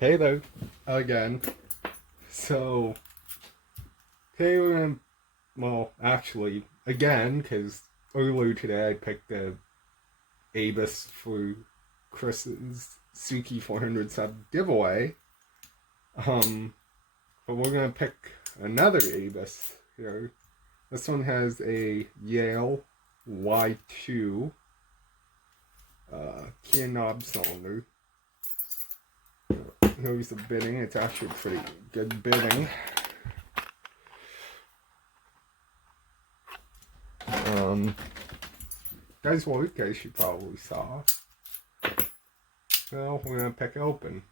Hey there, again. So, today we're gonna, well, actually, again, because earlier today I picked the Avis for Chris's Suki 400 sub giveaway. But we're gonna pick another Avis here. This one has a Yale Y2 key and knob cylinder. Here's the bidding. It's actually pretty good bidding. Guys work, as you probably saw. So we're gonna pick it open.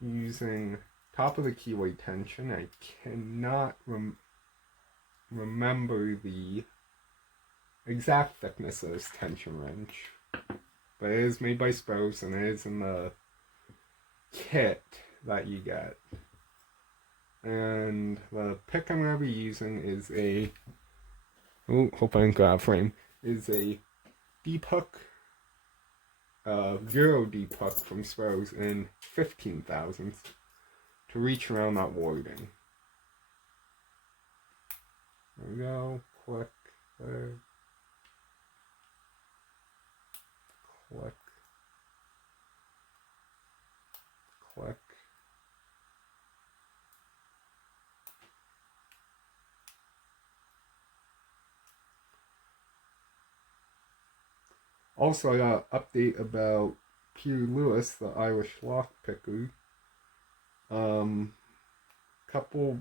Using top of the keyway tension. I cannot remember the exact thickness of this tension wrench, but it is made by Sprouse and it is in the kit that you get. And the pick I'm gonna be using is a hope I can grab frame. Is a deep hook, zero deep hook from Sprouse in 15 thousandths to reach around that wording. There we go. Click there. Click. Click. Also, I got an update about Peter Lewis, the Irish lockpicker. Couple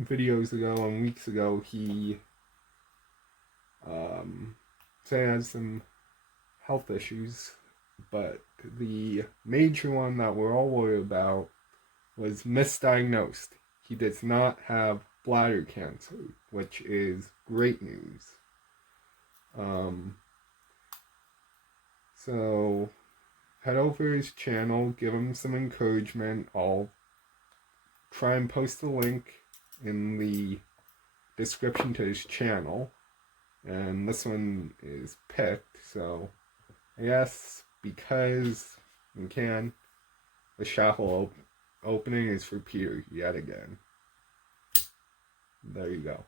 videos ago and weeks ago, he said he has some health issues, but the major one that we're all worried about was misdiagnosed. He does not have bladder cancer, which is great news. So head over his channel, give him some encouragement. I'll try and post a link in the description to his channel. And this one is picked, so I guess because we can, the shackle opening is for Peter yet again. There you go.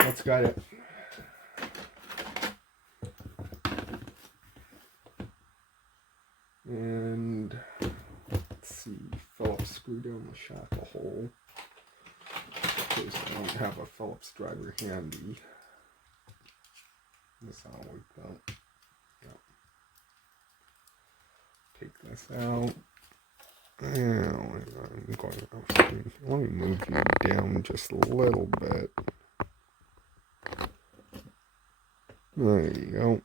Let's get it. And let's see, Phillips screw down the shackle hole. Because I don't have a Phillips driver handy. This all worked out. Yep. Take this out. And I'm going to let me move you down just a little bit. There you go.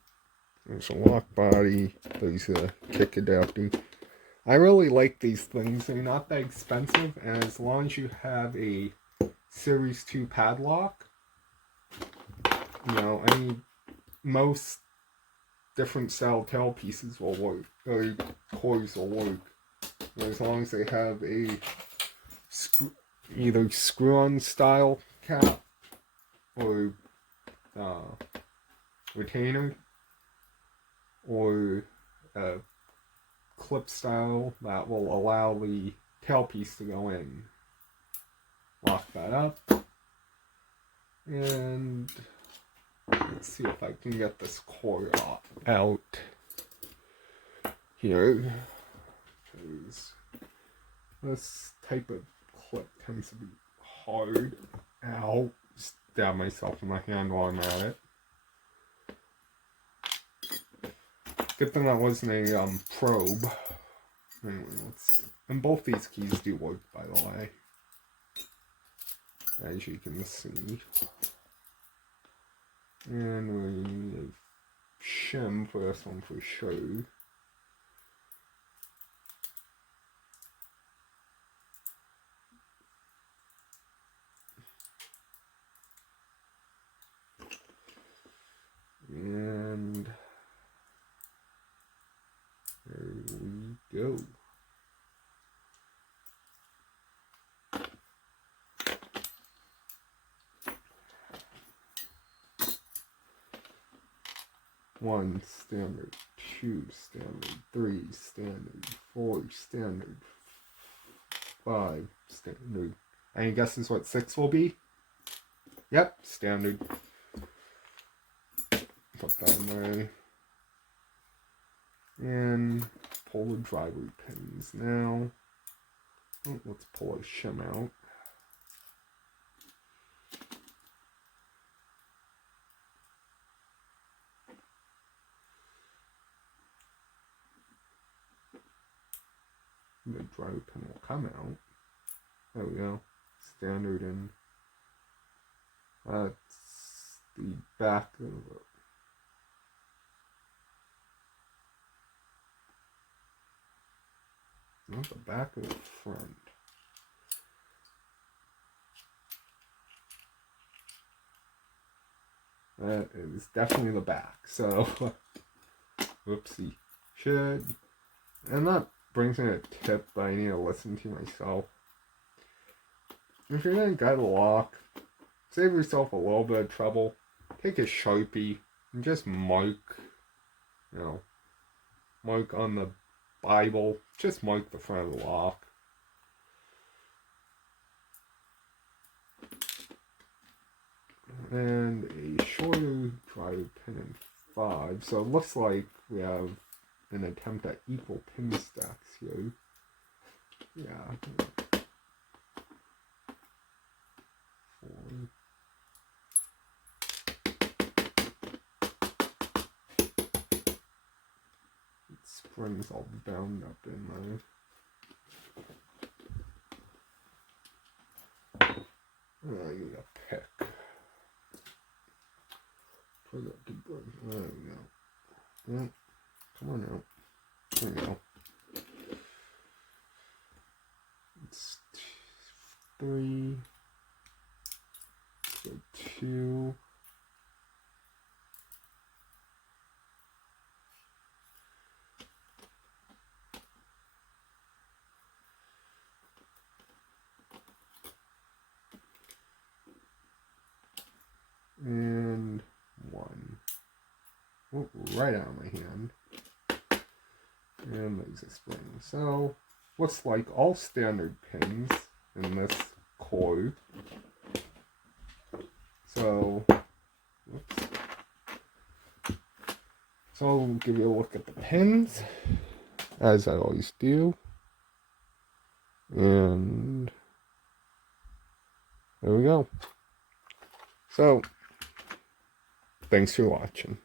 There's a lock body. There's a kick adapter. I really like these things. They're not that expensive, and as long as you have a Series 2 padlock, you know, most different style tail pieces will work, or cores will work. As long as they have a either screw-on style cap or retainer, or a clip style that will allow the tailpiece to go in. Lock that up. And let's see if I can get this core out here. Because this type of clip tends to be hard. Ow. Stab myself in my hand while I'm at it. Good thing that wasn't a probe. Anyway, and both these keys do work, by the way, as you can see. And we need a shim for this one for sure. And there we go. 1 standard, 2 standard, 3 standard, 4 standard, 5 standard. Any guesses what 6 will be? Yep, standard. Put that away. And pull the driver pins now. Oh, let's pull a shim out. The driver pin will come out. There we go. Standard, and that's the back of it. Not the back of the front. That is definitely the back. So, whoopsie. And that brings me a tip that I need to listen to myself. If you're gonna get a lock, save yourself a little bit of trouble. Take a Sharpie and just mark, mark on the Bible. Just mark the front of the lock. And a shorter driver pin in 5. So it looks like we have an attempt at equal pin stacks here. Yeah. 4. Springs all bound up in there. I need a pick. Put that together. There we go. Yeah. Come on out. There we go. It's 3. So 2. And 1. Oh, right out of my hand. And there's a spring. So, looks like all standard pins in this cord. So, whoops. So I'll give you a look at the pins, as I always do. And there we go. So, thanks for watching.